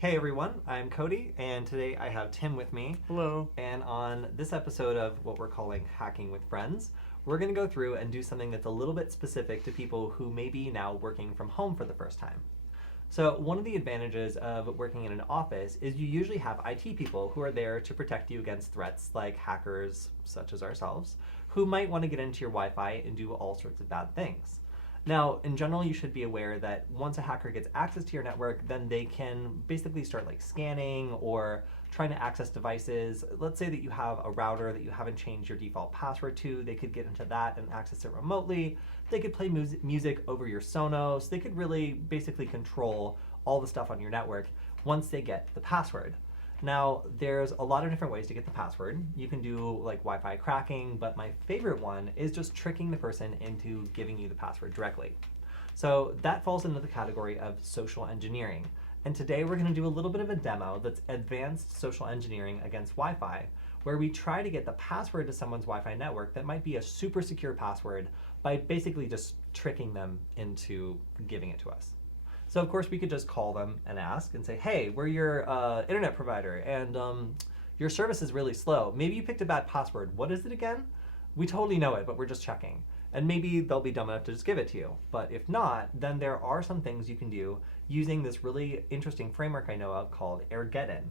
Hey everyone, I'm Cody, and today I have Tim with me. Hello. And on this episode of what we're calling Hacking with Friends, we're going to go through and do something that's a little bit specific to people who may be now working from home for the first time. So one of the advantages of working in an office is you usually have IT people who are there to protect you against threats like hackers, such as ourselves, who might want to get into your Wi-Fi and do all sorts of bad things. Now, in general, you should be aware that once a hacker gets access to your network, then they can basically start like scanning or trying to access devices. Let's say that you have a router that you haven't changed your default password to. They could get into that and access it remotely. They could play music over your Sonos. They could really basically control all the stuff on your network once they get the password. Now, there's a lot of different ways to get the password. You can do like Wi-Fi cracking, but my favorite one is just tricking the person into giving you the password directly. So that falls into the category of social engineering. And today we're going to do a little bit of a demo that's advanced social engineering against Wi-Fi, where we try to get the password to someone's Wi-Fi network that might be a super secure password by basically just tricking them into giving it to us. So of course we could just call them and ask and say, hey, we're your internet provider and your service is really slow. Maybe you picked a bad password. What is it again? We totally know it, but we're just checking. And maybe they'll be dumb enough to just give it to you. But if not, then there are some things you can do using this really interesting framework I know of called Airgeddon.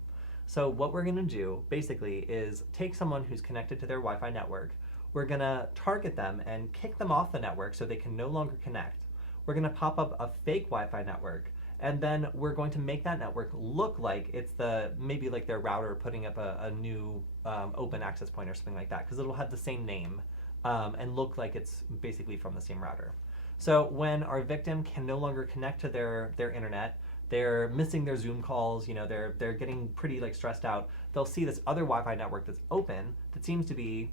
So what we're gonna do basically is take someone who's connected to their Wi-Fi network, we're gonna target them and kick them off the network so they can no longer connect. We're going to pop up a fake Wi-Fi network, and then we're going to make that network look like it's maybe like their router putting up a new open access point or something like that, because it'll have the same name and look like it's basically from the same router. So when our victim can no longer connect to their internet, they're missing their Zoom calls, they're getting pretty like stressed out, they'll see this other Wi-Fi network that's open that seems to be,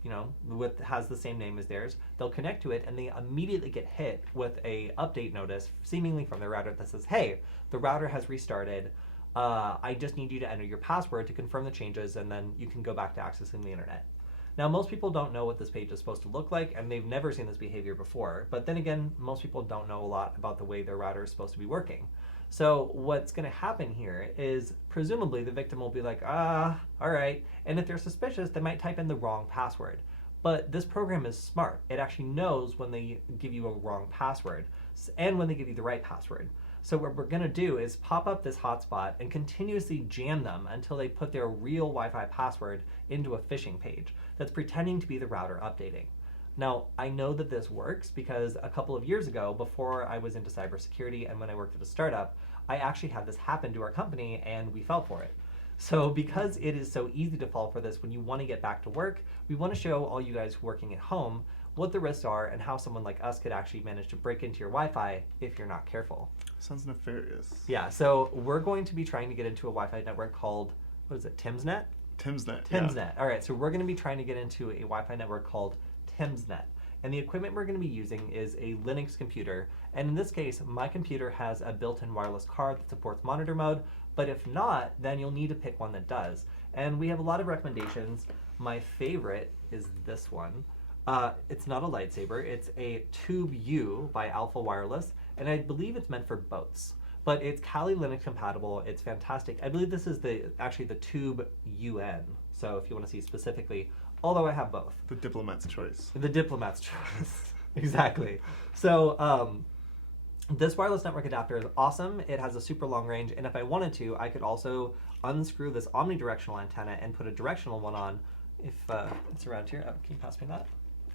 has the same name as theirs. They'll connect to it and they immediately get hit with a update notice seemingly from their router that says, hey, the router has restarted. I just need you to enter your password to confirm the changes, and then you can go back to accessing the internet. Now, most people don't know what this page is supposed to look like, and they've never seen this behavior before. But then again, most people don't know a lot about the way their router is supposed to be working. So what's going to happen here is presumably the victim will be like, all right. And if they're suspicious, they might type in the wrong password. But this program is smart. It actually knows when they give you a wrong password and when they give you the right password. So what we're going to do is pop up this hotspot and continuously jam them until they put their real Wi-Fi password into a phishing page that's pretending to be the router updating. Now, I know that this works because a couple of years ago, before I was into cybersecurity and when I worked at a startup, I actually had this happen to our company and we fell for it. So because it is so easy to fall for this when you want to get back to work, we want to show all you guys working at home what the risks are and how someone like us could actually manage to break into your Wi-Fi if you're not careful. Sounds nefarious. Yeah, so we're going to be trying to get into a Wi-Fi network called, what is it, Timsnet? Timsnet. Timsnet. Yeah. All right, so we're going to be trying to get into a Wi-Fi network called Timsnet. And the equipment we're going to be using is a Linux computer. And in this case, my computer has a built-in wireless card that supports monitor mode. But if not, then you'll need to pick one that does. And we have a lot of recommendations. My favorite is this one. It's not a lightsaber. It's a Tube U by Alpha Wireless. And I believe it's meant for boats. But it's Kali Linux compatible. It's fantastic. I believe this is actually the Tube UN. So if you want to see specifically, although I have both. The diplomat's choice. The diplomat's choice. Exactly. So this wireless network adapter is awesome. It has a super long range, and if I wanted to, I could also unscrew this omnidirectional antenna and put a directional one on. If it's around here, can you pass me that?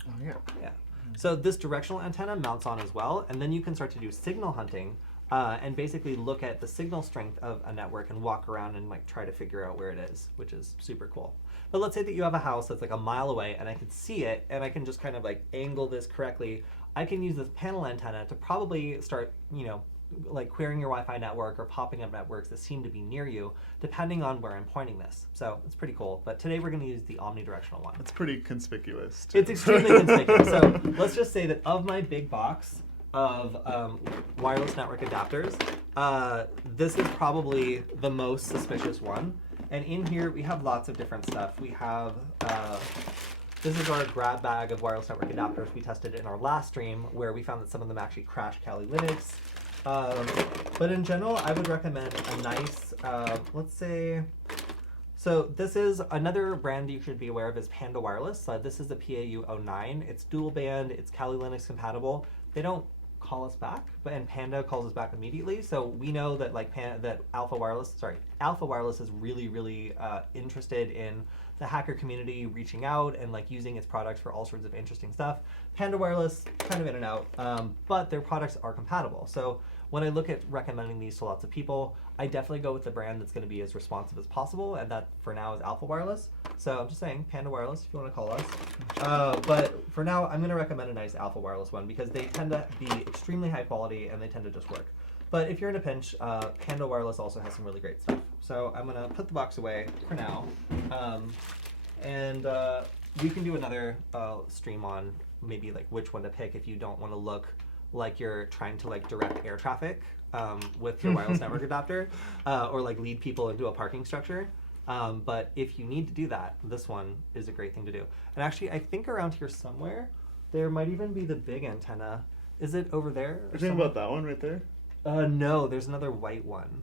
Oh, yeah. Yeah. So this directional antenna mounts on as well, and then you can start to do signal hunting and basically look at the signal strength of a network and walk around and like try to figure out where it is, which is super cool. But let's say that you have a house that's like a mile away and I can see it and I can just kind of like angle this correctly. I can use this panel antenna to probably start, like querying your Wi-Fi network or popping up networks that seem to be near you, depending on where I'm pointing this. So it's pretty cool. But today we're going to use the omnidirectional one. It's pretty conspicuous, too. It's extremely conspicuous. So let's just say that of my big box of wireless network adapters, this is probably the most suspicious one. And in here we have lots of different stuff. We have this is our grab bag of wireless network adapters we tested in our last stream, where we found that some of them actually crash Kali Linux. But in general, I would recommend a nice, let's say, so this is another brand you should be aware of is Panda Wireless. This is the PAU09. It's dual band, it's Kali Linux compatible. They don't call us back, and Panda calls us back immediately. So we know that that Alpha Wireless is really interested in the hacker community reaching out and like using its products for all sorts of interesting stuff. Panda Wireless, kind of in and out, but their products are compatible. So when I look at recommending these to lots of people, I definitely go with the brand that's going to be as responsive as possible, and that for now is Alpha Wireless. So I'm just saying Panda Wireless if you want to call us. But for now, I'm going to recommend a nice Alpha Wireless one because they tend to be extremely high quality and they tend to just work. But if you're in a pinch, Panda Wireless also has some really great stuff. So I'm going to put the box away for now. And we can do another stream on maybe like which one to pick if you don't want to look like you're trying to like direct air traffic with your wireless network adapter or like lead people into a parking structure. But if you need to do that, this one is a great thing to do. And actually, I think around here somewhere, there might even be the big antenna. Is it over there? You're talking about that one right there? No, there's another white one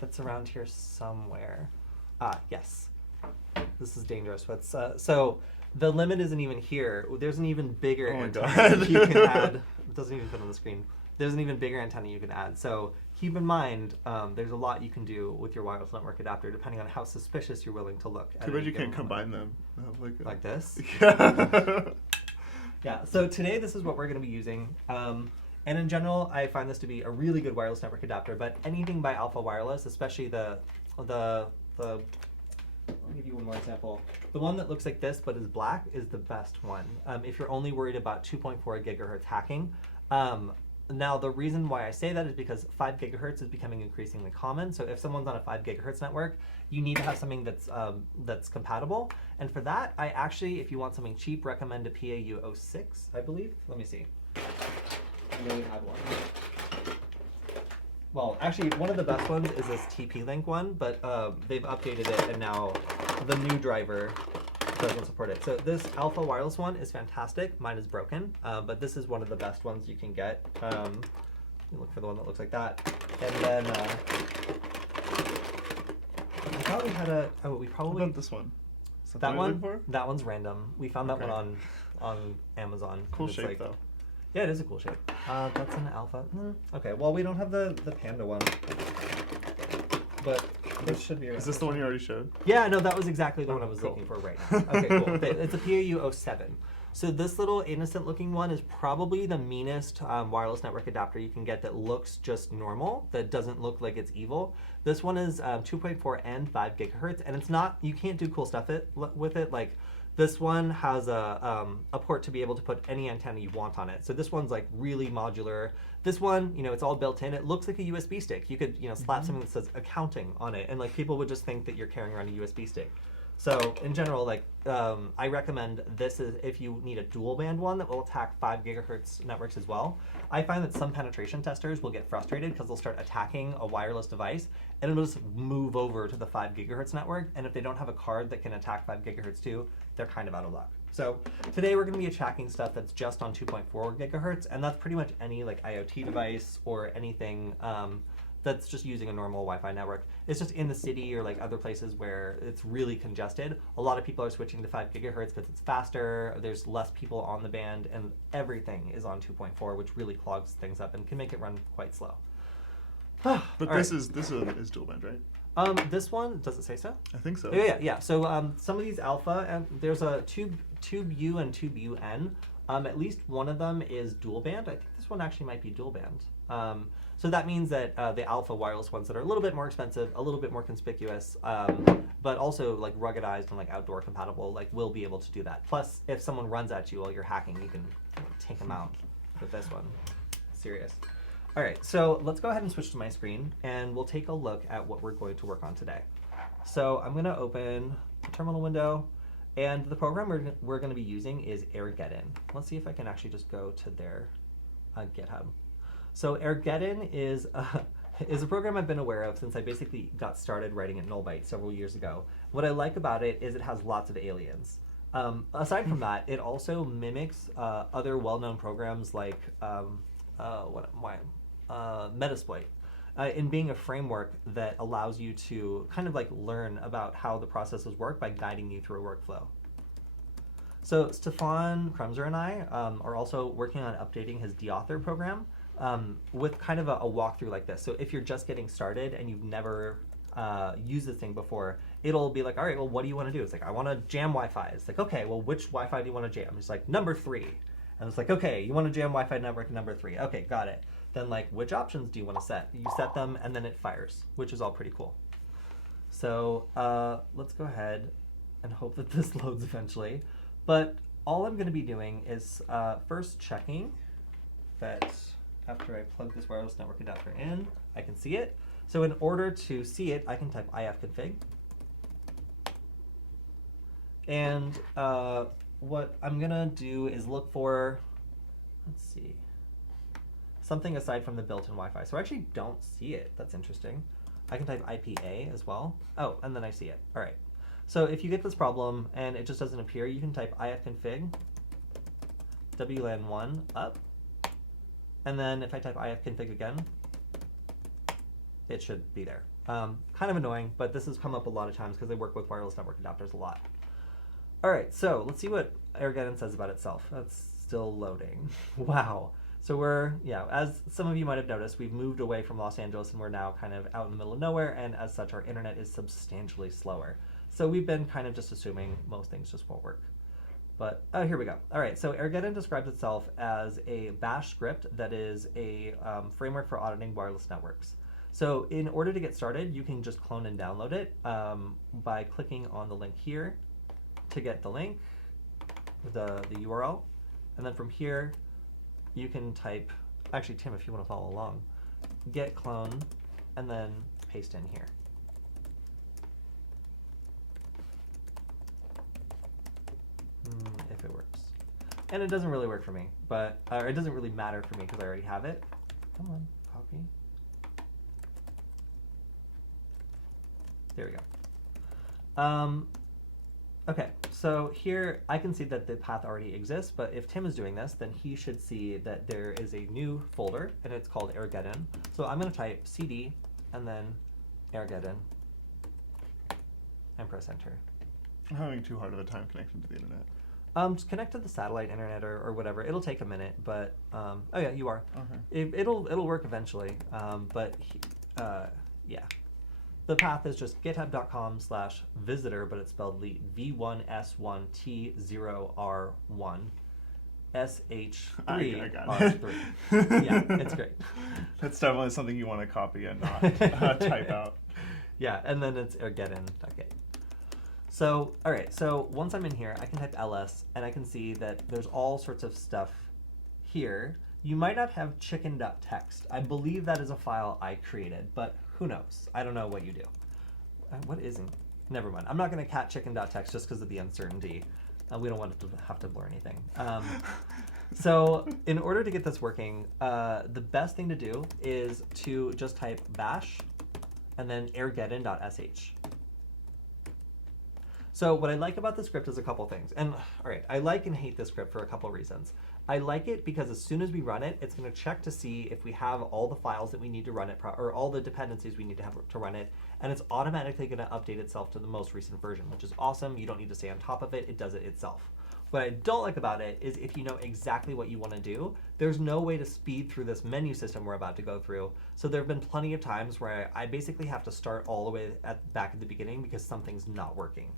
that's around here somewhere. Yes. This is dangerous. But so the limit isn't even here. There's an even bigger antenna you can add. It doesn't even fit on the screen. There's an even bigger antenna you can add. So keep in mind, there's a lot you can do with your wireless network adapter depending on how suspicious you're willing to look. Too bad you can't combine them. Like this? Yeah. Yeah, so today this is what we're going to be using. And in general, I find this to be a really good wireless network adapter, but anything by Alpha Wireless, especially the I'll give you one more example. The one that looks like this but is black is the best one if you're only worried about 2.4 gigahertz hacking. Now, the reason why I say that is because 5 gigahertz is becoming increasingly common. So if someone's on a 5 gigahertz network, you need to have something that's compatible. And for that, I actually, if you want something cheap, recommend a PAU06, I believe. Let me see. I know we have one. Well, actually, one of the best ones is this TP-Link one, but they've updated it, and now the new driver doesn't support it. So this Alpha Wireless one is fantastic. Mine is broken, but this is one of the best ones you can get. You look for the one that looks like that. And then I thought we had we probably... What about this one? Is that what one? you're looking for? That one's random. We found that Okay. one on Amazon. Cool It's shape like, though. yeah, it is a cool shape. That's an Alpha. Okay, well, we don't have the Panda one. But this should be... Is this the one you already showed? Yeah, no, that was exactly the one I was Cool. looking for right now. Okay, cool. It's a PAU07. So this little innocent-looking one is probably the meanest wireless network adapter you can get that looks just normal, that doesn't look like it's evil. This one is 2.4 and 5 gigahertz, and it's not... You can't do cool stuff with it, like... This one has a port to be able to put any antenna you want on it. So this one's like really modular. This one, it's all built in. It looks like a USB stick. You could, slap something that says accounting on it, and like people would just think that you're carrying around a USB stick. So in general, like I recommend this is if you need a dual band one that will attack 5 gigahertz networks as well. I find that some penetration testers will get frustrated because they'll start attacking a wireless device and it'll just move over to the 5 gigahertz network. And if they don't have a card that can attack 5 gigahertz too, they're kind of out of luck. So today we're going to be attacking stuff that's just on 2.4 gigahertz, and that's pretty much any like IoT device or anything that's just using a normal Wi-Fi network. It's just in the city or like other places where it's really congested. A lot of people are switching to 5 gigahertz because it's faster, there's less people on the band, and everything is on 2.4, which really clogs things up and can make it run quite slow. But this right. is dual band, right? This one, does it say so? I think so. Yeah. So some of these Alpha, and there's a Tube U and Tube UN. At least one of them is dual band. I think this one actually might be dual band. So that means that the Alpha wireless ones that are a little bit more expensive, a little bit more conspicuous, but also like ruggedized and like outdoor compatible, like will be able to do that. Plus, if someone runs at you while you're hacking, you can take them out with this one. Serious. All right, so let's go ahead and switch to my screen, and we'll take a look at what we're going to work on today. So I'm going to open the terminal window, and the program we're going to be using is AirGeddon. Let's see if I can actually just go to their GitHub. So AirGeddon is a program I've been aware of since I basically got started writing at Nullbyte several years ago. What I like about it is it has lots of aliens. Aside from that, it also mimics other well-known programs like Metasploit, in being a framework that allows you to kind of like learn about how the processes work by guiding you through a workflow. So Stefan Krumser and I are also working on updating his Deauthor program with kind of a walkthrough like this. So if you're just getting started and you've never used this thing before, it'll be like, all right, well, what do you want to do? It's like, I want to jam Wi-Fi. It's like, okay, well, which Wi-Fi do you want to jam? It's like, number 3. And it's like, okay, you want to jam Wi-Fi network number 3. Okay, got it. Then like, which options do you want to set? You set them and then it fires, which is all pretty cool. So let's go ahead and hope that this loads eventually. But all I'm going to be doing is first checking that after I plug this wireless network adapter in, I can see it. So in order to see it, I can type ifconfig. And what I'm going to do is look for, let's see, something aside from the built-in Wi-Fi. So I actually don't see it. That's interesting. I can type IPA as well. Oh, and then I see it. All right. So if you get this problem and it just doesn't appear, you can type ifconfig WLAN1 up. And then if I type ifconfig again, it should be there. Kind of annoying, but this has come up a lot of times because I work with wireless network adapters a lot. All right, so let's see what Airgeddon says about itself. That's still loading. Wow. So we're, yeah, as some of you might have noticed, we've moved away from Los Angeles and we're now kind of out in the middle of nowhere, and as such, our internet is substantially slower. So we've been kind of just assuming most things just won't work. But here we go. All right, so Airgeddon describes itself as a bash script that is a framework for auditing wireless networks. So in order to get started, you can just clone and download it by clicking on the link here to get the link, the URL. And then from here, you can type, actually, Tim, if you want to follow along, get clone, and then paste in here. If it works. And it doesn't really work for me, but it doesn't really matter for me because I already have it. Come on, copy. There we go. Okay, so here I can see that the path already exists, but if Tim is doing this, then he should see that there is a new folder, and it's called Airgeddon. So I'm going to type cd and then Airgeddon and press enter. I'm having too hard of a time connecting to the internet. Just connect to the satellite internet or whatever. It'll take a minute, but oh yeah, you are. Okay. It'll work eventually. Yeah, the path is just github.com/visitor, but it's spelled V1S1T0R1 SH3 I got R3. Yeah, it's great. That's definitely something you want to copy and not type out. Yeah, and then it's Airgeddon.git. So, all right, so once I'm in here, I can type ls, and I can see that there's all sorts of stuff here. You might not have chicken.txt. I believe that is a file I created, but who knows? I don't know what you do. What isn't? Never mind. I'm not going to cat chicken.txt just because of the uncertainty. We don't want to have to blur anything. So in order to get this working, the best thing to do is to just type bash and then airgeddon.sh. So what I like about the script is a couple things. And all right, I like and hate this script for a couple reasons. I like it because as soon as we run it, it's going to check to see if we have all the files that we need to run it, or all the dependencies we need to have to run it, and it's automatically going to update itself to the most recent version, which is awesome. You don't need to stay on top of it. It does it itself. What I don't like about it is if you know exactly what you want to do, there's no way to speed through this menu system we're about to go through. So there have been plenty of times where I basically have to start all the way back at the beginning because something's not working.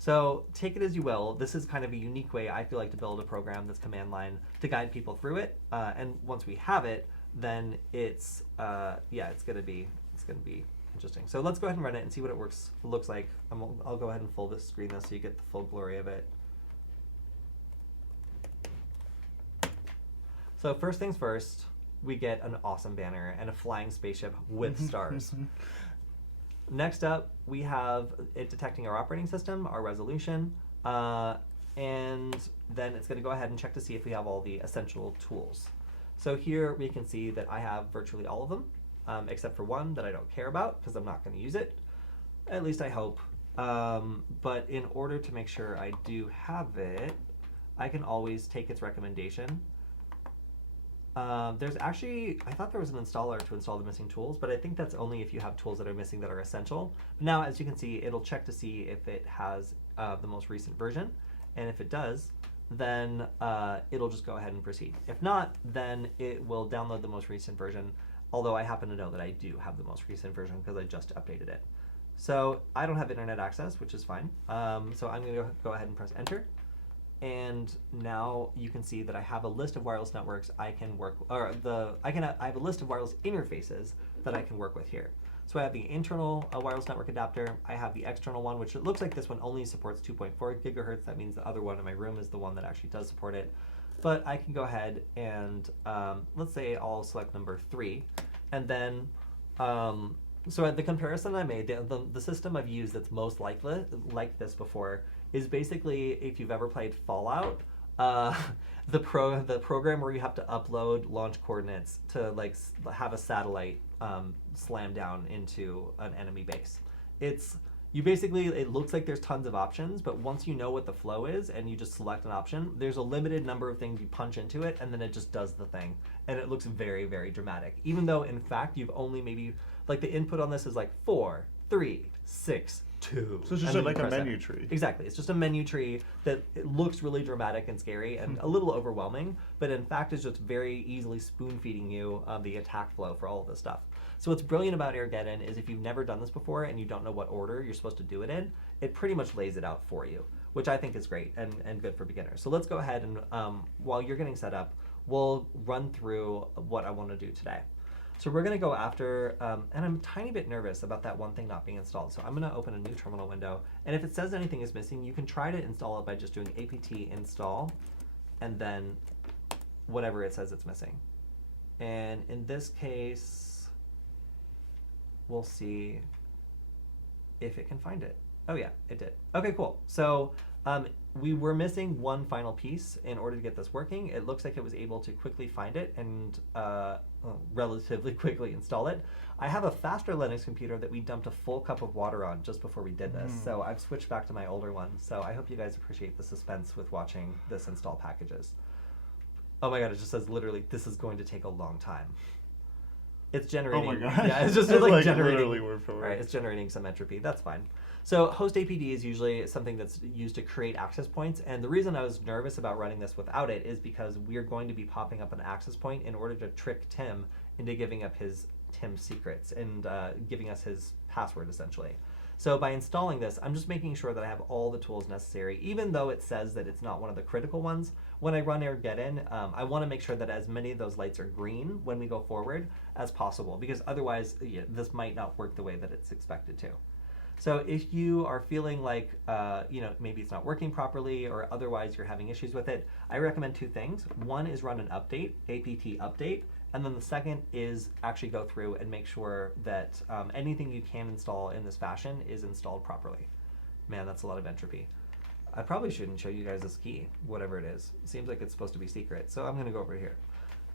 So take it as you will. This is kind of a unique way I feel like to build a program that's command line to guide people through it. And once we have it, then it's it's gonna be interesting. So let's go ahead and run it and see what it looks like. I'll go ahead and full screen this so you get the full glory of it. So first things first, we get an awesome banner and a flying spaceship with stars. Next up, we have it detecting our operating system, our resolution, and then it's going to go ahead and check to see if we have all the essential tools. So here we can see that I have virtually all of them, except for one that I don't care about because I'm not going to use it. At least I hope. But in order to make sure I do have it, I can always take its recommendation There's actually, I thought there was an installer to install the missing tools, but I think that's only if you have tools that are missing that are essential. But now, as you can see, it'll check to see if it has the most recent version. And if it does, then it'll just go ahead and proceed. If not, then it will download the most recent version, although I happen to know that I do have the most recent version because I just updated it. So I don't have internet access, which is fine. So I'm going to go ahead and press enter. And now you can see that I have a list of wireless networks I can work, or I have a list of wireless interfaces that I can work with here. So I have the internal wireless network adapter. I have the external one, which it looks like this one only supports 2.4 gigahertz. That means the other one in my room is the one that actually does support it. But I can go ahead and let's say I'll select number 3, and then so at the comparison I made, the system I've used that's most like this before is basically, if you've ever played Fallout, the program where you have to upload launch coordinates to like have a satellite slam down into an enemy base. It looks like there's tons of options, but once you know what the flow is and you just select an option, there's a limited number of things you punch into it, and then it just does the thing. And it looks very, very dramatic. Even though, in fact, you've only maybe, like the input on this is like 4, 3, 6, 2. So it's just like a menu tree. Exactly. It's just a menu tree that it looks really dramatic and scary and a little overwhelming, but in fact is just very easily spoon feeding you the attack flow for all of this stuff. So what's brilliant about Airgeddon is if you've never done this before and you don't know what order you're supposed to do it in, it pretty much lays it out for you, which I think is great and good for beginners. So let's go ahead and while you're getting set up, we'll run through what I want to do today. So we're going to go after, and I'm a tiny bit nervous about that one thing not being installed. So I'm going to open a new terminal window. And if it says anything is missing, you can try to install it by just doing apt install and then whatever it says it's missing. And in this case, we'll see if it can find it. Oh yeah, it did. Okay, cool. So we were missing one final piece in order to get this working. It looks like it was able to quickly find it and relatively quickly install it. I have a faster Linux computer that we dumped a full cup of water on just before we did this, so I've switched back to my older one. So I hope you guys appreciate the suspense with watching this install packages. Oh my god, it just says literally, this is going to take a long time. It's generating. Oh my god. Yeah, it's just It's like generating. Literally word for word. Right, it's generating some entropy. That's fine. So host APD is usually something that's used to create access points, and the reason I was nervous about running this without it is because we're going to be popping up an access point in order to trick Tim into giving up his Tim's secrets and giving us his password essentially. So by installing this, I'm just making sure that I have all the tools necessary, even though it says that it's not one of the critical ones. When I run Airgeddon, I want to make sure that as many of those lights are green when we go forward as possible, because otherwise this might not work the way that it's expected to. So if you are feeling like maybe it's not working properly or otherwise you're having issues with it, I recommend 2 things. One is run an update, apt update, and then the second is actually go through and make sure that anything you can install in this fashion is installed properly. Man, that's a lot of entropy. I probably shouldn't show you guys this key, whatever it is. It seems like it's supposed to be secret, so I'm going to go over here.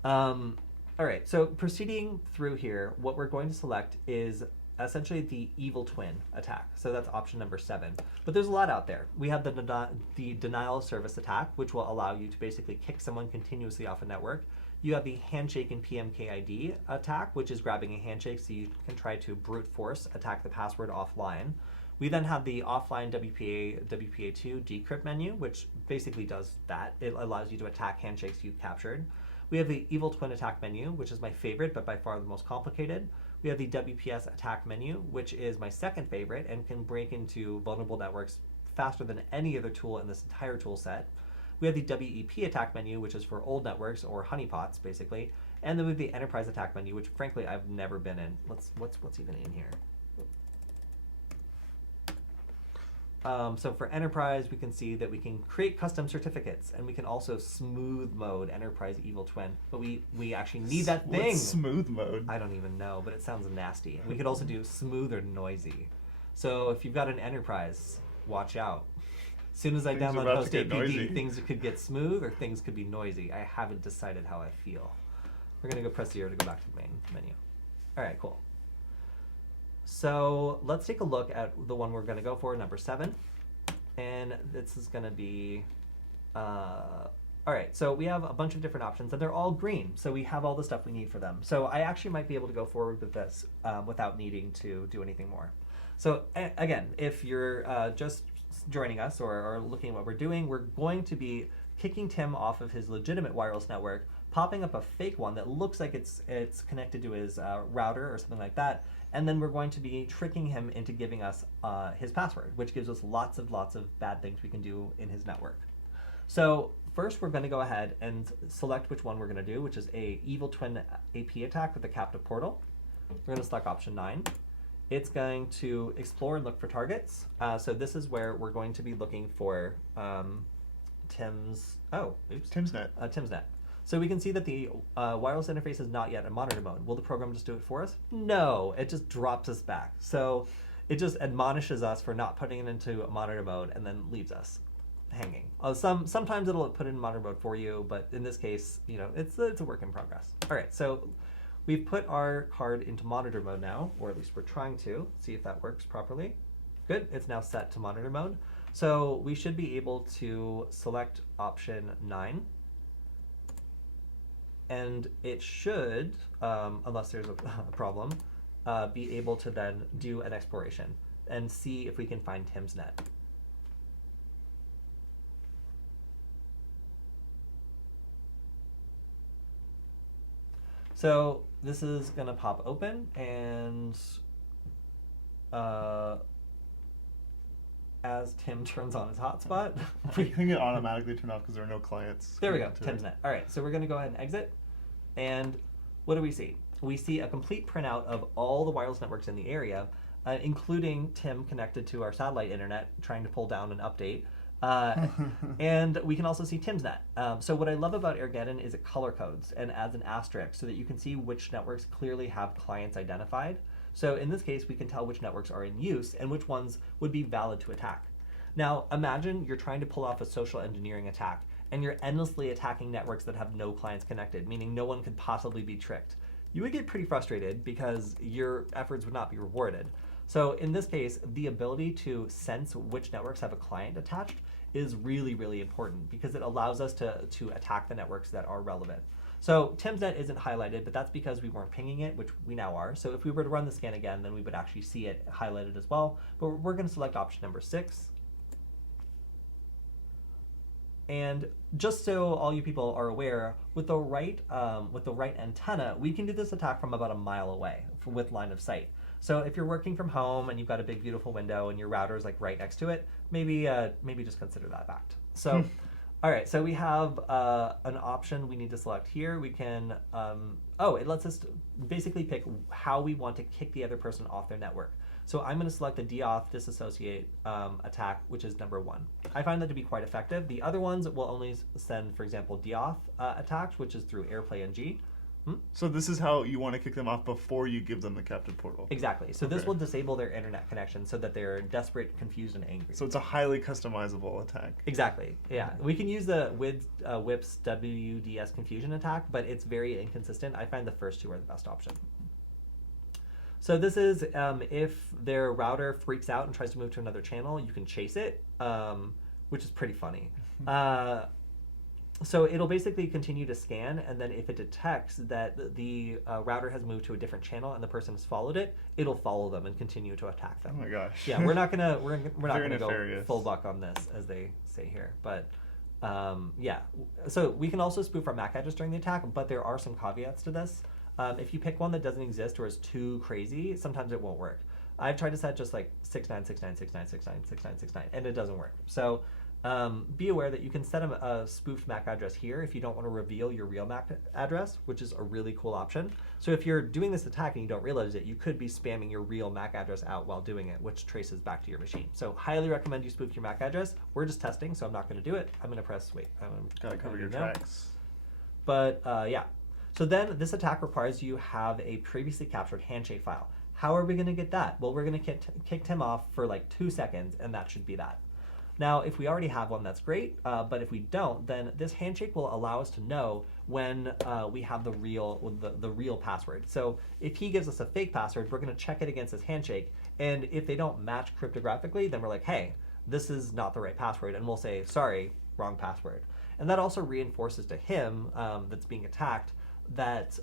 All right, so proceeding through here, what we're going to select is essentially the evil twin attack. So that's option number 7. But there's a lot out there. We have the denial of service attack, which will allow you to basically kick someone continuously off a network. You have the handshake and PMKID attack, which is grabbing a handshake so you can try to brute force attack the password offline. We then have the offline WPA2 decrypt menu, which basically does that. It allows you to attack handshakes you've captured. We have the evil twin attack menu, which is my favorite, but by far the most complicated. We have the WPS attack menu, which is my second favorite and can break into vulnerable networks faster than any other tool in this entire tool set. We have the WEP attack menu, which is for old networks or honeypots, basically. And then we have the enterprise attack menu, which frankly I've never been in. What's even in here? So for enterprise, we can see that we can create custom certificates, and we can also smooth mode enterprise evil twin. But we actually need that thing. What's smooth mode? I don't even know, but it sounds nasty. And we could also do smooth or noisy. So if you've got an enterprise, watch out. As soon as I download host APD, things could get smooth or things could be noisy. I haven't decided how I feel. We're going to go press 0 to go back to the main menu. All right, cool. So let's take a look at the one we're going to go for, number 7. And this is going to be All right, so we have a bunch of different options, and they're all green, so we have all the stuff we need for them. So I actually might be able to go forward with this without needing to do anything more. So again, if you're just joining us or looking at what we're doing, we're going to be kicking Tim off of his legitimate wireless network, popping up a fake one that looks like it's connected to his router or something like that, and then we're going to be tricking him into giving us his password, which gives us lots of bad things we can do in his network. So first, we're going to go ahead and select which one we're going to do, which is a Evil Twin AP attack with a captive portal. We're going to select option 9. It's going to explore and look for targets. So this is where we're going to be looking for Tim's Timsnet. Timsnet. So we can see that the wireless interface is not yet in monitor mode. Will the program just do it for us? No, it just drops us back. So it just admonishes us for not putting it into monitor mode and then leaves us hanging. Sometimes it'll put it in monitor mode for you, but in this case, it's a work in progress. All right, so we've put our card into monitor mode now, or at least we're trying to see if that works properly. Good, it's now set to monitor mode. So we should be able to select option 9. And it should, unless there's a problem, be able to then do an exploration and see if we can find Timsnet. So this is going to pop open, and as Tim turns on his hotspot, I think it automatically turned off because there are no clients. There we go, Timsnet. All right, so we're going to go ahead and exit. And what do we see? We see a complete printout of all the wireless networks in the area, including Tim connected to our satellite internet, trying to pull down an update. And we can also see Timsnet. So what I love about Airgeddon is it color codes and adds an asterisk so that you can see which networks clearly have clients identified. So in this case, we can tell which networks are in use and which ones would be valid to attack. Now, imagine you're trying to pull off a social engineering attack and you're endlessly attacking networks that have no clients connected, meaning no one could possibly be tricked. You would get pretty frustrated because your efforts would not be rewarded. So in this case, the ability to sense which networks have a client attached is really, really important because it allows us to attack the networks that are relevant. So Timsnet isn't highlighted, but that's because we weren't pinging it, which we now are. So if we were to run the scan again, then we would actually see it highlighted as well. But we're going to select option number 6. And just so all you people are aware, with the right antenna, we can do this attack from about a mile away with line of sight. So if you're working from home and you've got a big beautiful window and your router is like right next to it, maybe just consider that fact. So, all right, so we have an option we need to select here. We can, it lets us basically pick how we want to kick the other person off their network. So I'm going to select the deauth disassociate attack, which is number 1. I find that to be quite effective. The other ones will only send, for example, deauth attacks, which is through AirPlay NG. So this is how you want to kick them off before you give them the captive portal. Exactly. So this will disable their internet connection so that they're desperate, confused, and angry. So it's a highly customizable attack. Exactly. Yeah. We can use the WIPS WDS confusion attack, but it's very inconsistent. I find the first two are the best option. So this is if their router freaks out and tries to move to another channel, you can chase it, which is pretty funny. So it'll basically continue to scan, and then if it detects that the router has moved to a different channel and the person has followed it, it'll follow them and continue to attack them. Oh my gosh! Yeah, we're not gonna go full buck on this, as they say here, but yeah. So we can also spoof our MAC address during the attack, but there are some caveats to this. If you pick one that doesn't exist or is too crazy, sometimes it won't work. I've tried to set just like 696969696969, and it doesn't work. So be aware that you can set a spoofed MAC address here if you don't want to reveal your real MAC address, which is a really cool option. So if you're doing this attack and you don't realize it, you could be spamming your real MAC address out while doing it, which traces back to your machine. So highly recommend you spoof your MAC address. We're just testing, so I'm not going to do it. I'm going to press wait. Gotta cover your tracks. But yeah. So then this attack requires you have a previously captured handshake file. How are we going to get that? Well, we're going to kick Tim off for like 2 seconds, and that should be that. Now, if we already have one, that's great. But if we don't, then this handshake will allow us to know when we have the real password. So if he gives us a fake password, we're going to check it against his handshake. And if they don't match cryptographically, then we're like, hey, this is not the right password. And we'll say, sorry, wrong password. And that also reinforces to him that's being attacked that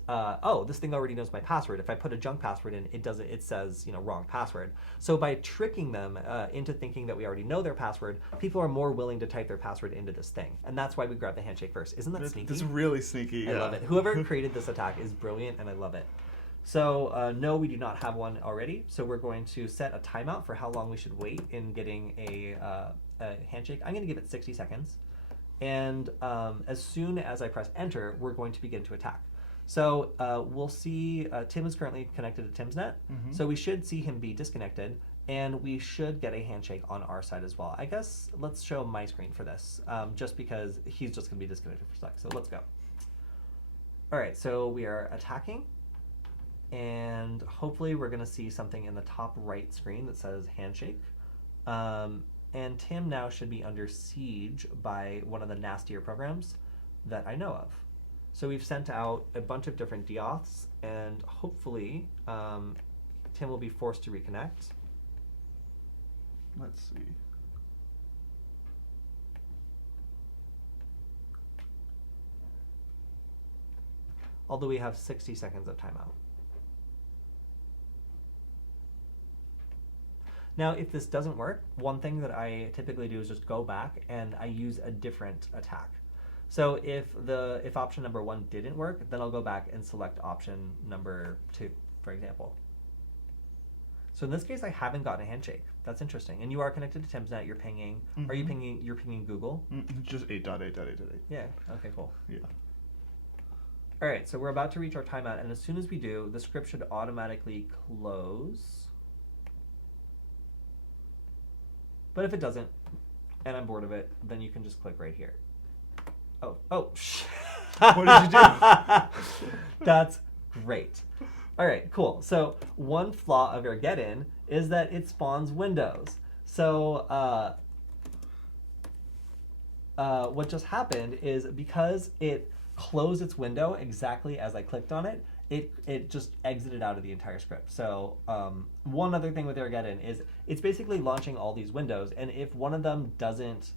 this thing already knows my password. If I put a junk password in, it says wrong password. So by tricking them into thinking that we already know their password, people are more willing to type their password into this thing, and that's why we grab the handshake first. Isn't that sneaky? It's really sneaky. I love it. Whoever created this attack is brilliant, and I love it. So no, we do not have one already. So we're going to set a timeout for how long we should wait in getting a handshake. I'm going to give it 60 seconds. And as soon as I press enter, we're going to begin to attack. So we'll see Tim is currently connected to Timsnet. Mm-hmm. So we should see him be disconnected, and we should get a handshake on our side as well. I guess let's show my screen for this, just because he's just going to be disconnected for a sec. So let's go. All right, so we are attacking, and hopefully we're going to see something in the top right screen that says handshake. And Tim now should be under siege by one of the nastier programs that I know of. So we've sent out a bunch of different deauths, and hopefully Tim will be forced to reconnect. Let's see. Although we have 60 seconds of timeout. Now, if this doesn't work, one thing that I typically do is just go back and I use a different attack. So if option number 1 didn't work, then I'll go back and select option number 2, for example. So in this case, I haven't gotten a handshake. That's interesting. And you are connected to Timsnet. You're pinging. Mm-hmm. Are you pinging? You're pinging Google. Just 8.8.8.8. Yeah. Okay. Cool. Yeah. All right. So we're about to reach our timeout, and as soon as we do, the script should automatically close. But if it doesn't, and I'm bored of it, then you can just click right here. Oh. What did you do? That's great. All right, cool. So one flaw of Ergeddon is that it spawns windows. So what just happened is because it closed its window exactly as I clicked on it, it just exited out of the entire script. So one other thing with Ergeddon is it's basically launching all these windows, and if one of them doesn't,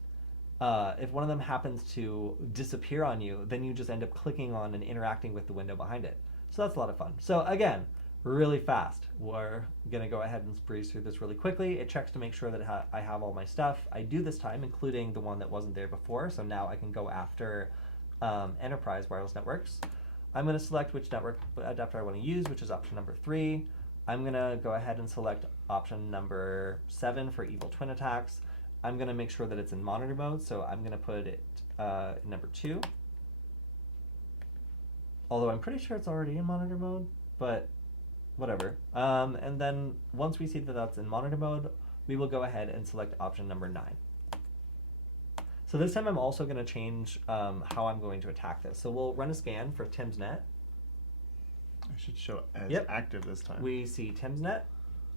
if one of them happens to disappear on you, then you just end up clicking on and interacting with the window behind it. So that's a lot of fun. So again, really fast. We're gonna go ahead and breeze through this really quickly. It checks to make sure that I have all my stuff. I do this time, including the one that wasn't there before. So now I can go after enterprise wireless networks. I'm gonna select which network adapter I wanna use, which is option number 3. I'm gonna go ahead and select option number 7 for evil twin attacks. I'm gonna make sure that it's in monitor mode, so I'm gonna put it number 2. Although I'm pretty sure it's already in monitor mode, but whatever. And then once we see that that's in monitor mode, we will go ahead and select option number 9. So this time I'm also going to change how I'm going to attack this. So we'll run a scan for Timsnet. I should show as active this time. We see Timsnet.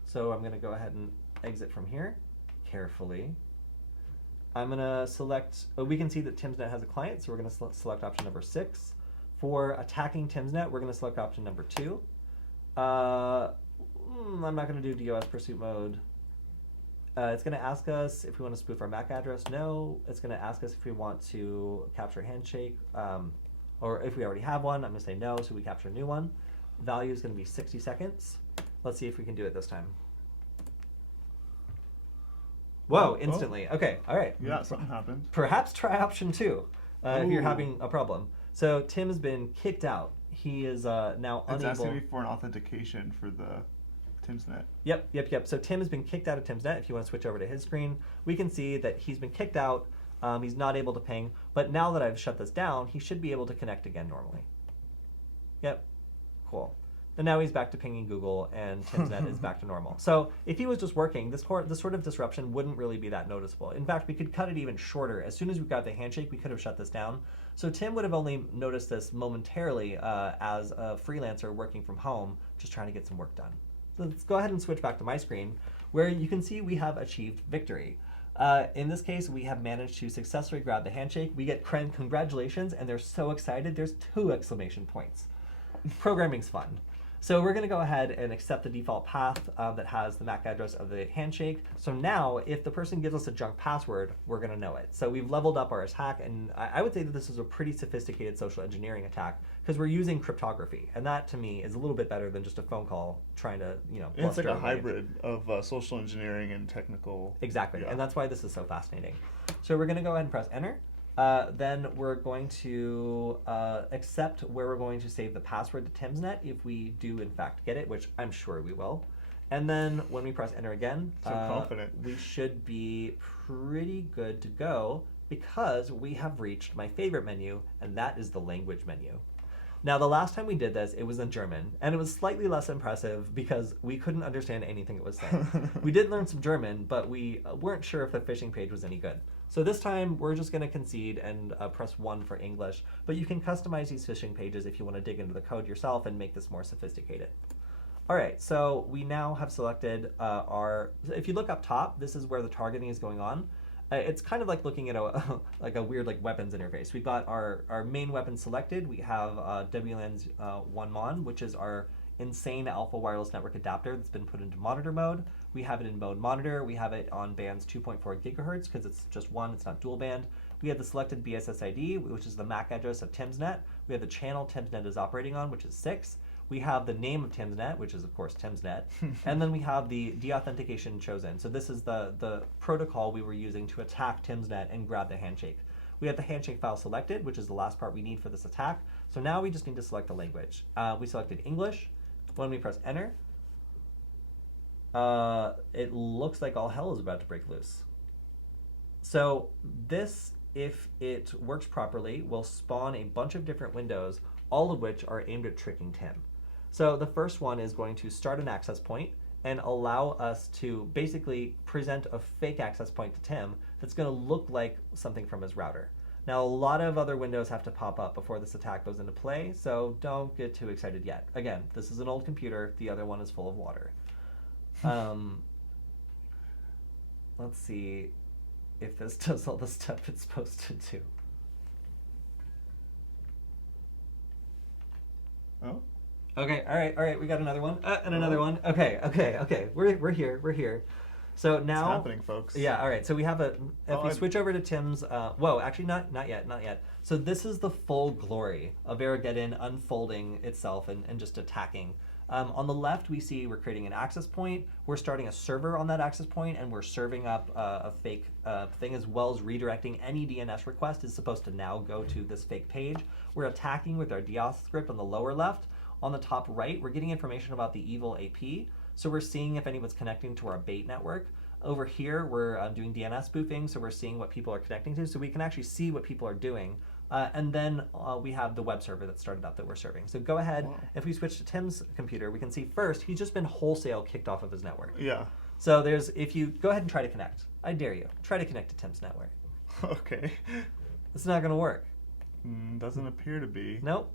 So I'm going to go ahead and exit from here carefully. I'm going to select, we can see that Timsnet has a client, so we're going to select option number 6. For attacking Timsnet, we're going to select option number 2. I'm not going to do DOS pursuit mode. It's going to ask us if we want to spoof our MAC address. No. It's going to ask us if we want to capture a handshake, or if we already have one. I'm going to say no, so we capture a new one. Value is going to be 60 seconds. Let's see if we can do it this time. Whoa, instantly. Okay, all right. Yeah, something happened. Perhaps try option 2 if you're having a problem. So Tim has been kicked out. He is now unable. It's asking me for an authentication for the Timsnet. Yep. So Tim has been kicked out of Timsnet. If you want to switch over to his screen, we can see that he's been kicked out. He's not able to ping. But now that I've shut this down, he should be able to connect again normally. Yep. Cool. And now he's back to pinging Google, and Timsnet is back to normal. So if he was just working, this sort of disruption wouldn't really be that noticeable. In fact, we could cut it even shorter. As soon as we got the handshake, we could have shut this down. So Tim would have only noticed this momentarily as a freelancer working from home, just trying to get some work done. So let's go ahead and switch back to my screen, where you can see we have achieved victory. In this case, we have managed to successfully grab the handshake. We get congratulations, and they're so excited. There's 2 exclamation points. Programming's fun. So we're going to go ahead and accept the default path that has the MAC address of the handshake. So now if the person gives us a junk password, we're going to know it. So we've leveled up our attack, and I would say that this is a pretty sophisticated social engineering attack because we're using cryptography. And that to me is a little bit better than just a phone call trying to, It's like bluster a everybody. hybrid of social engineering and technical. Exactly, Yeah. and that's why this is so fascinating. So we're going to go ahead and press enter. Then we're going to accept where we're going to save the password to Timsnet if we do in fact get it, which I'm sure we will. And then when we press enter again, So confident. we should be pretty good to go because we have reached my favorite menu, and that is the language menu. Now, the last time we did this, it was in German, and it was slightly less impressive because we couldn't understand anything it was saying. We did learn some German, but we weren't sure if the phishing page was any good. So this time, we're just going to concede and press 1 for English, but you can customize these phishing pages if you want to dig into the code yourself and make this more sophisticated. All right, so we now have selected if you look up top, this is where the targeting is going on. It's kind of like looking at a weird weapons interface. We've got our main weapon selected. We have WLAN's 1MON, which is our insane alpha wireless network adapter that's been put into monitor mode. We have it in mode monitor. We have it on bands 2.4 gigahertz because it's just one, it's not dual band. We have the selected BSSID, which is the MAC address of Timsnet. We have the channel Timsnet is operating on, which is 6. We have the name of Timsnet, which is of course Timsnet, and then we have the deauthentication chosen. So this is the protocol we were using to attack Timsnet and grab the handshake. We have the handshake file selected, which is the last part we need for this attack. So now we just need to select the language. We selected English. When we press enter, it looks like all hell is about to break loose. So this, if it works properly, will spawn a bunch of different windows, all of which are aimed at tricking Tim. So the first one is going to start an access point and allow us to basically present a fake access point to Tim that's going to look like something from his router. Now, a lot of other windows have to pop up before this attack goes into play, so don't get too excited yet. Again, this is an old computer. The other one is full of water. Let's see if this does all the stuff it's supposed to do. Oh. Okay, all right, we got another one, and another one. Okay, we're here. So now, It's happening, folks. Yeah, all right. So we have if we I- switch over to Tim's. Whoa, actually, not yet. So this is the full glory of Armageddon unfolding itself and just attacking. On the left, we see we're creating an access point. We're starting a server on that access point, and we're serving up a fake thing, as well as redirecting any DNS request is supposed to now go to this fake page. We're attacking with our DAuth script on the lower left. On the top right, we're getting information about the evil AP. So we're seeing if anyone's connecting to our bait network. Over here, we're doing DNS spoofing, so we're seeing what people are connecting to, so we can actually see what people are doing. And then we have the web server that started up that we're serving. So go ahead, if we switch to Tim's computer, we can see first, he's just been wholesale kicked off of his network. Yeah. So if you go ahead and try to connect, I dare you, try to connect to Tim's network. Okay. It's not gonna work. Doesn't appear to be. Nope,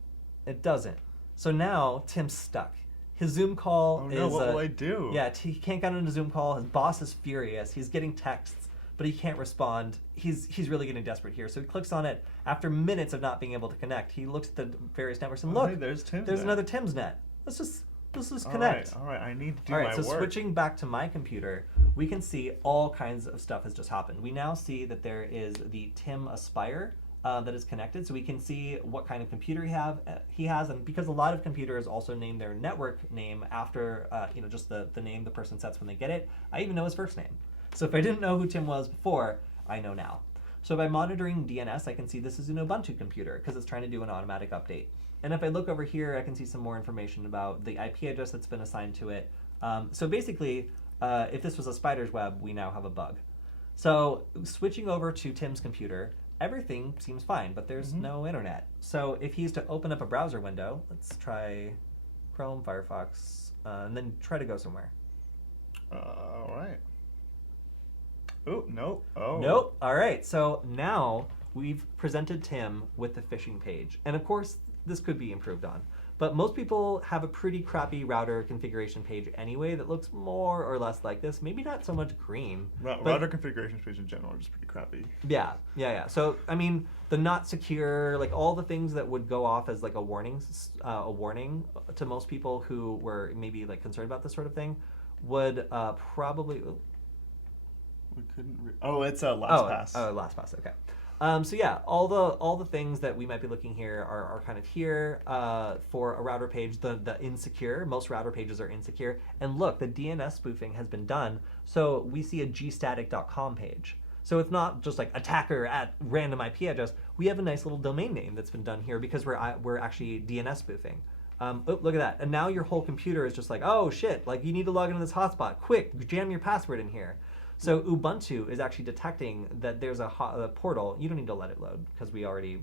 it doesn't. So now Tim's stuck. His Zoom call Oh no, is... what will I do? Yeah, he can't get into a Zoom call. His boss is furious. He's getting texts, but he can't respond. He's really getting desperate here. So he clicks on it. After minutes of not being able to connect, he looks at the various networks and Oh, look, hey, there's Tim's there's net. another Tim's net. Let's just All connect. right, I need to do All my right, so work. switching back to my computer, we can see all kinds of stuff has just happened. We now see that there is the Tim Aspire that is connected, so we can see what kind of computer he has, and because a lot of computers also name their network name after just the name the person sets when they get it. I even know his first name. So if I didn't know who Tim was before, I know now. So by monitoring DNS, I can see this is an Ubuntu computer because it's trying to do an automatic update. And if I look over here, I can see some more information about the IP address that's been assigned to it. So basically, if this was a spider's web, we now have a bug. So switching over to Tim's computer, everything seems fine, but there's no internet. So if he's to open up a browser window, let's try Chrome, Firefox, and then try to go somewhere. All right. Oh, no. Oh. Nope. All right. So now we've presented Tim with the phishing page. And of course, this could be improved on. But most people have a pretty crappy router configuration page anyway that looks more or less like this. Maybe not so much green. but- Router configuration page in general are just pretty crappy. Yeah. So, I mean, the not secure, like all the things that would go off as like a warning to most people who were maybe like concerned about this sort of thing would probably... We couldn't. It's a LastPass. LastPass. Okay. So yeah, all the things that we might be looking here are kind of here for a router page. The insecure, most router pages are insecure. And look, the DNS spoofing has been done. So we see a gstatic.com page. So it's not just like attacker at random IP address. We have a nice little domain name that's been done here because we're actually DNS spoofing. Look at that. And now your whole computer is just like, oh shit, like you need to log into this hotspot. Quick, jam your password in here. So Ubuntu is actually detecting that there's a portal. You don't need to let it load because we've already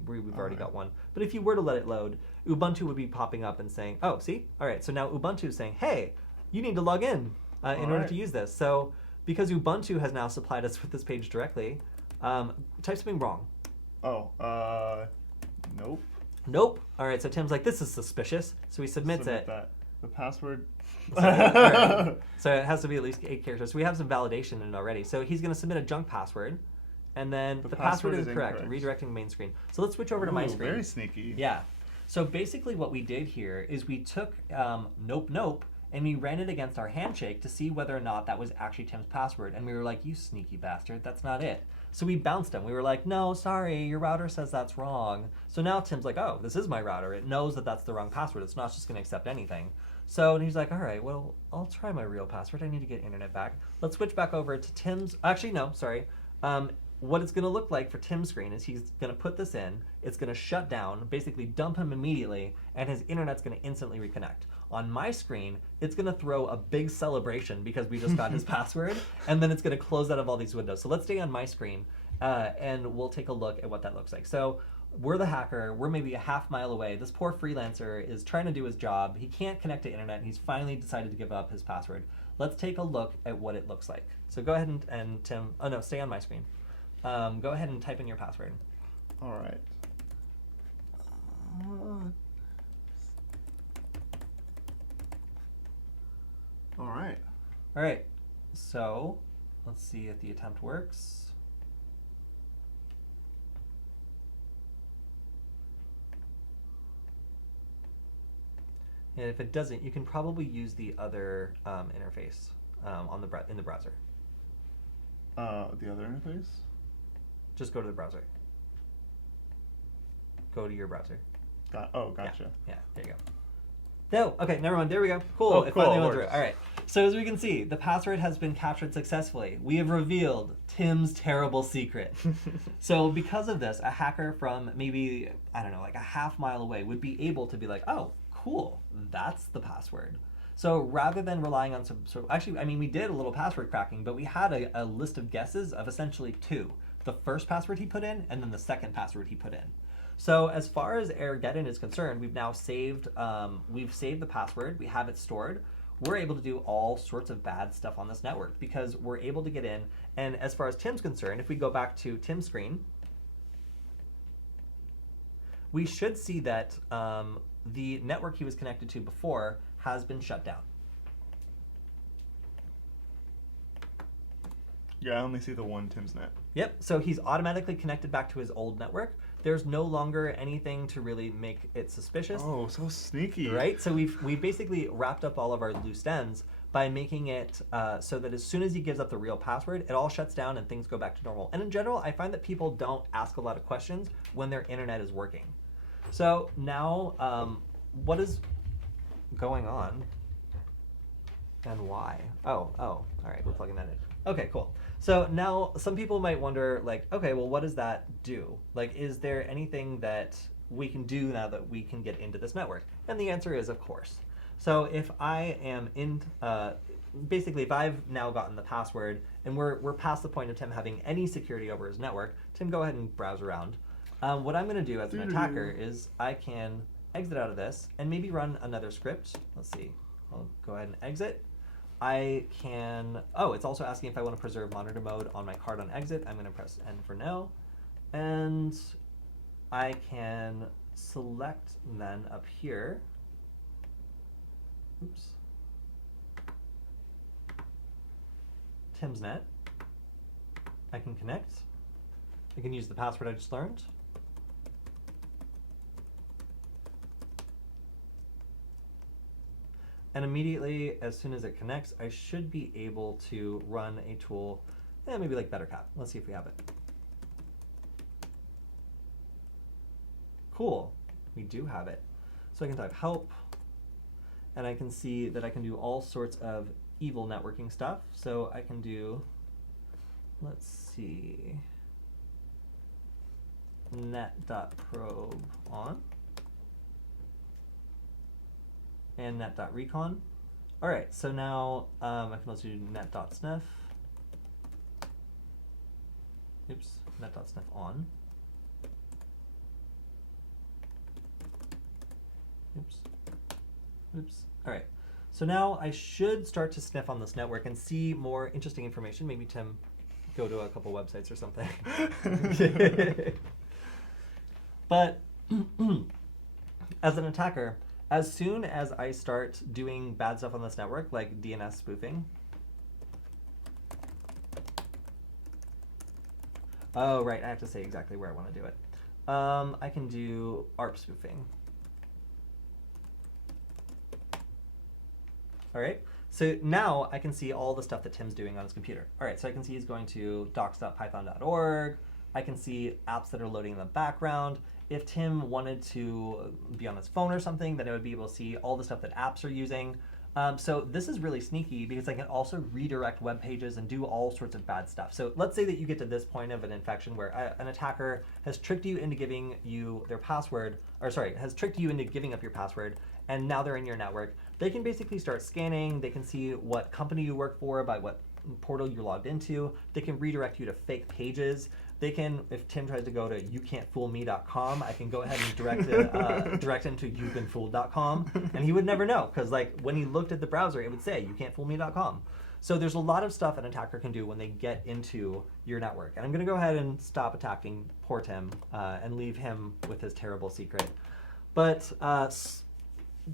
got one. But if you were to let it load, Ubuntu would be popping up and saying, oh, see? All right, so now Ubuntu is saying, hey, you need to log in order to use this. So because Ubuntu has now supplied us with this page directly, type something wrong. Nope. Nope. All right, so Tim's like, this is suspicious. So he submits it. That. The password. Right. So it has to be at least 8 characters. So we have some validation in it already. So he's going to submit a junk password, and then the password is correct, redirecting main screen. So let's switch over to my screen. Very sneaky. Yeah. So basically what we did here is we took nope, and we ran it against our handshake to see whether or not that was actually Tim's password. And we were like, you sneaky bastard, that's not it. So we bounced him. We were like, no, sorry, your router says that's wrong. So now Tim's like, oh, this is my router. It knows that that's the wrong password. It's not just going to accept anything. So and he's like, all right, well, I'll try my real password. I need to get internet back. Let's switch back over to Tim's. Actually, no, sorry. What it's going to look like for Tim's screen is he's going to put this in. It's going to shut down, basically dump him immediately, and his internet's going to instantly reconnect. On my screen, it's going to throw a big celebration because we just got his password, and then it's going to close out of all these windows. So let's stay on my screen, and we'll take a look at what that looks like. So we're the hacker. We're maybe a half mile away. This poor freelancer is trying to do his job. He can't connect to internet, and he's finally decided to give up his password. Let's take a look at what it looks like. So go ahead and Tim, oh no, stay on my screen. Go ahead and type in your password. All right. All right. All right. So let's see if the attempt works. And if it doesn't, you can probably use the other interface in the browser. The other interface? Just go to the browser. Go to your browser. Gotcha. Yeah, there you go. No, okay, never mind. There we go. Cool. Oh, it cool, finally it went through. works. All right. So as we can see, the password has been captured successfully. We have revealed Tim's terrible secret. So because of this, a hacker from maybe, I don't know, like a half mile away would be able to be like, oh, cool, that's the password. So rather than relying on actually, I mean, we did a little password cracking, but we had a list of guesses of essentially 2. The first password he put in, and then the second password he put in. So as far as Airgeddon is concerned, we've now saved the password, we have it stored. We're able to do all sorts of bad stuff on this network because we're able to get in. And as far as Tim's concerned, if we go back to Tim's screen, we should see that the network he was connected to before has been shut down. Yeah, I only see the one Timsnet. Yep, so he's automatically connected back to his old network. There's no longer anything to really make it suspicious. Oh, so sneaky. Right? So we've basically wrapped up all of our loose ends by making it so that as soon as he gives up the real password, it all shuts down and things go back to normal. And in general, I find that people don't ask a lot of questions when their internet is working. So now, what is going on and why? Oh, all right, we're plugging that in. Okay, cool. So now some people might wonder, like, okay, well, what does that do? Like, is there anything that we can do now that we can get into this network? And the answer is, of course. So if I am in, basically, if I've now gotten the password and we're past the point of Tim having any security over his network, Tim, go ahead and browse around. What I'm going to do as an attacker is I can exit out of this and maybe run another script. Let's see. I'll go ahead and exit. I can, it's also asking if I want to preserve monitor mode on my card on exit. I'm going to press N for no. And I can select then up here oops, Tim's net. I can connect. I can use the password I just learned. And immediately, as soon as it connects, I should be able to run a tool, maybe like BetterCap. Let's see if we have it. Cool, we do have it. So I can type help, and I can see that I can do all sorts of evil networking stuff. So I can do, let's see, net.probe on. And net.recon. All right, so now I can also do net.sniff. Oops, net.sniff on. Oops, oops. All right, so now I should start to sniff on this network and see more interesting information. Maybe Tim, go to a couple websites or something. But as an attacker, as soon as I start doing bad stuff on this network, like DNS spoofing. Oh, right, I have to say exactly where I want to do it. I can do ARP spoofing. All right, so now I can see all the stuff that Tim's doing on his computer. All right, so I can see he's going to docs.python.org. I can see apps that are loading in the background. If Tim wanted to be on his phone or something, then I would be able to see all the stuff that apps are using. So this is really sneaky because I can also redirect web pages and do all sorts of bad stuff. So let's say that you get to this point of an infection where an attacker has tricked you into giving you their password, or sorry, has tricked you into giving up your password, and now they're in your network. They can basically start scanning. They can see what company you work for by what portal you're logged into. They can redirect you to fake pages. They can, if Tim tries to go to youcan'tfoolme.com, I can go ahead and direct him to you'vebeenfooled.com, and he would never know, because like when he looked at the browser, it would say youcan'tfoolme.com. So there's a lot of stuff an attacker can do when they get into your network. And I'm going to go ahead and stop attacking poor Tim and leave him with his terrible secret. But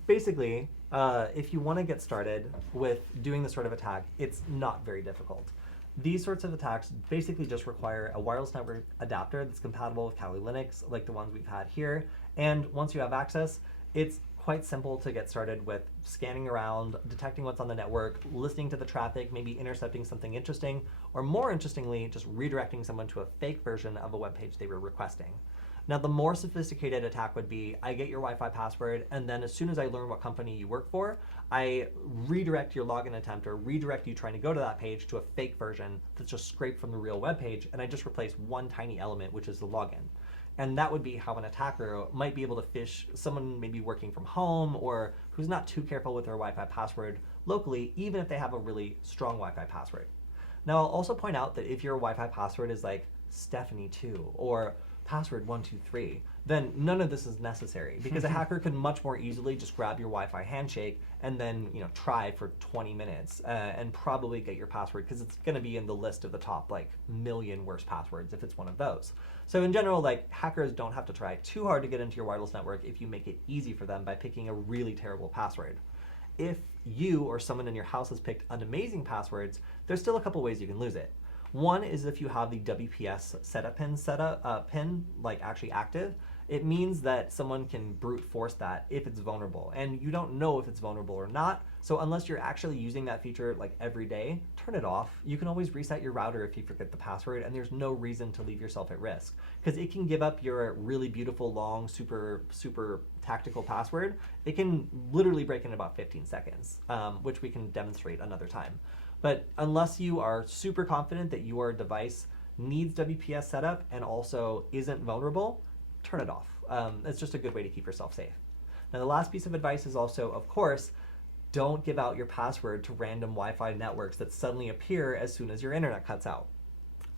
basically, if you want to get started with doing this sort of attack, it's not very difficult. These sorts of attacks basically just require a wireless network adapter that's compatible with Kali Linux, like the ones we've had here. And once you have access, it's quite simple to get started with scanning around, detecting what's on the network, listening to the traffic, maybe intercepting something interesting, or more interestingly, just redirecting someone to a fake version of a web page they were requesting. Now, the more sophisticated attack would be, I get your Wi-Fi password, and then as soon as I learn what company you work for, I redirect your login attempt or redirect you trying to go to that page to a fake version that's just scraped from the real web page, and I just replace one tiny element, which is the login. And that would be how an attacker might be able to phish someone maybe working from home or who's not too careful with their Wi-Fi password locally, even if they have a really strong Wi-Fi password. Now, I'll also point out that if your Wi-Fi password is like Stephanie2 or password 123, then none of this is necessary because a hacker could much more easily just grab your Wi-Fi handshake and then try for 20 minutes and probably get your password because it's going to be in the list of the top like million worst passwords if it's one of those. So in general, like hackers don't have to try too hard to get into your wireless network if you make it easy for them by picking a really terrible password. If you or someone in your house has picked amazing passwords, there's still a couple ways you can lose it. One is if you have the WPS setup pin like actually active, it means that someone can brute force that if it's vulnerable, and you don't know if it's vulnerable or not. So unless you're actually using that feature like every day, turn it off. You can always reset your router if you forget the password, and there's no reason to leave yourself at risk because it can give up your really beautiful, long, super tactical password. It can literally break in about 15 seconds, which we can demonstrate another time. But unless you are super confident that your device needs WPS setup and also isn't vulnerable, turn it off. It's just a good way to keep yourself safe. Now, the last piece of advice is also, of course, don't give out your password to random Wi-Fi networks that suddenly appear as soon as your internet cuts out.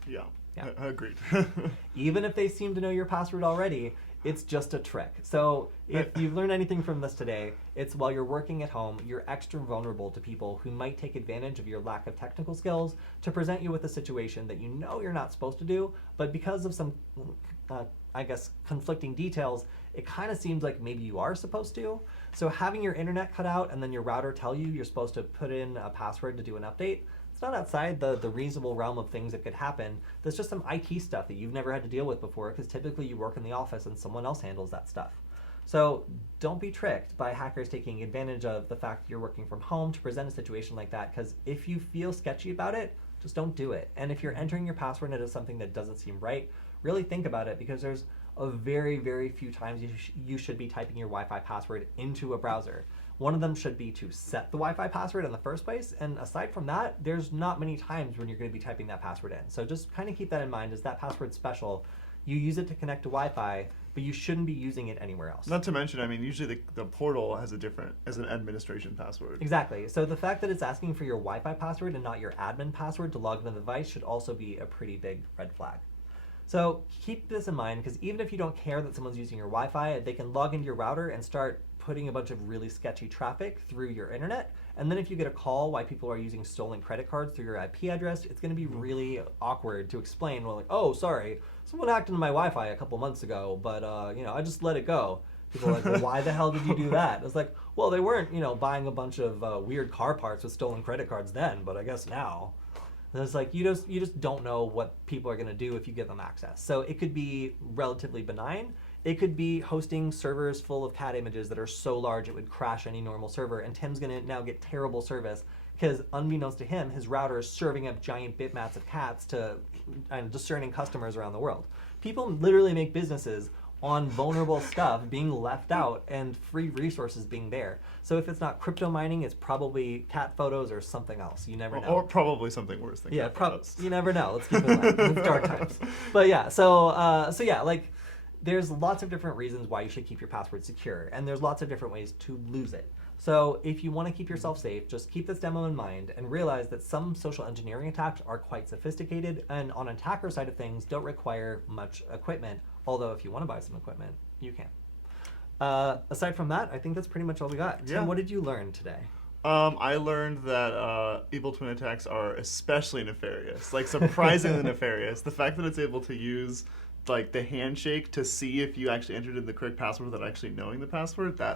Yeah. I agreed. Even if they seem to know your password already, it's just a trick. So if you've learned anything from this today, it's while you're working at home, you're extra vulnerable to people who might take advantage of your lack of technical skills to present you with a situation that you know you're not supposed to do, but because of some I guess, conflicting details, it kind of seems like maybe you are supposed to. So having your internet cut out and then your router tell you you're supposed to put in a password to do an update, it's not outside the reasonable realm of things that could happen. There's just some IT stuff that you've never had to deal with before, because typically you work in the office and someone else handles that stuff. So don't be tricked by hackers taking advantage of the fact you're working from home to present a situation like that, because if you feel sketchy about it, just don't do it. And if you're entering your password and it is something that doesn't seem right, really think about it, because there's a very, very few times you should be typing your Wi-Fi password into a browser. One of them should be to set the Wi-Fi password in the first place, and aside from that, there's not many times when you're going to be typing that password in. So just kind of keep that in mind, as that password's special. You use it to connect to Wi-Fi, but you shouldn't be using it anywhere else. Not to mention, I mean, usually the portal has an administration password. Exactly. So the fact that it's asking for your Wi-Fi password and not your admin password to log into the device should also be a pretty big red flag. So keep this in mind, because even if you don't care that someone's using your Wi-Fi, they can log into your router and start putting a bunch of really sketchy traffic through your internet. And then if you get a call why people are using stolen credit cards through your IP address, it's going to be really awkward to explain. Well, like, oh, sorry, someone hacked into my Wi-Fi a couple months ago, but I just let it go. People are like, well, why the hell did you do that? It's like, well, they weren't, buying a bunch of weird car parts with stolen credit cards then, but I guess now. And it's like, you just don't know what people are going to do if you give them access. So it could be relatively benign. It could be hosting servers full of cat images that are so large it would crash any normal server, and Tim's going to now get terrible service because, unbeknownst to him, his router is serving up giant bitmaps of cats to discerning customers around the world. People literally make businesses on vulnerable stuff being left out and free resources being there. So if it's not crypto mining, it's probably cat photos or something else. You never know. Or probably something worse than cat photos. You never know. Let's keep it in mind. It's dark times. But yeah, so yeah, like, there's lots of different reasons why you should keep your password secure, and there's lots of different ways to lose it. So if you want to keep yourself safe, just keep this demo in mind and realize that some social engineering attacks are quite sophisticated, and on an attacker side of things don't require much equipment, although if you want to buy some equipment, you can. Aside from that, I think that's pretty much all we got. Yeah. Tim, what did you learn today? I learned that evil twin attacks are especially nefarious, like surprisingly nefarious. The fact that it's able to use like the handshake to see if you actually entered in the correct password without actually knowing the password, I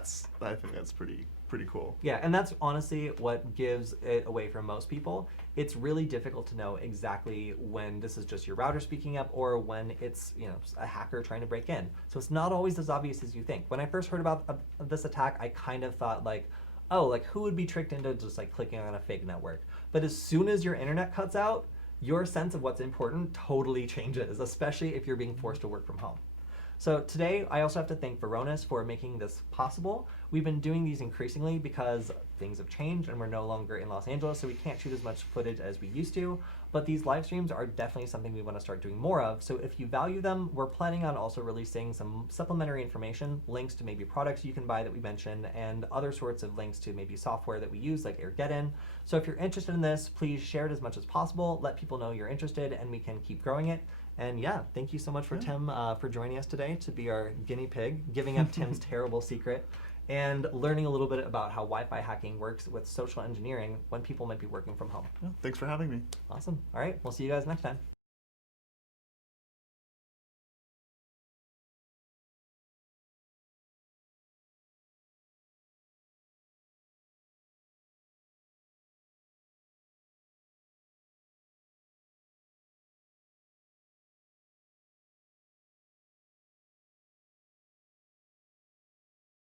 think that's pretty cool. Yeah, and that's honestly what gives it away from most people. It's really difficult to know exactly when this is just your router speaking up or when it's a hacker trying to break in. So it's not always as obvious as you think. When I first heard about this attack, I kind of thought like, oh, like who would be tricked into just like clicking on a fake network? But as soon as your internet cuts out, your sense of what's important totally changes, especially if you're being forced to work from home. So today, I also have to thank Varonis for making this possible. We've been doing these increasingly because things have changed and we're no longer in Los Angeles, so we can't shoot as much footage as we used to. But these live streams are definitely something we want to start doing more of. So if you value them, we're planning on also releasing some supplementary information, links to maybe products you can buy that we mentioned, and other sorts of links to maybe software that we use like AirGetIn. So if you're interested in this, please share it as much as possible. Let people know you're interested and we can keep growing it. And yeah, thank you so much for Tim for joining us today to be our guinea pig, giving up Tim's terrible secret, and learning a little bit about how Wi-Fi hacking works with social engineering when people might be working from home. Yeah, thanks for having me. Awesome. All right, we'll see you guys next time.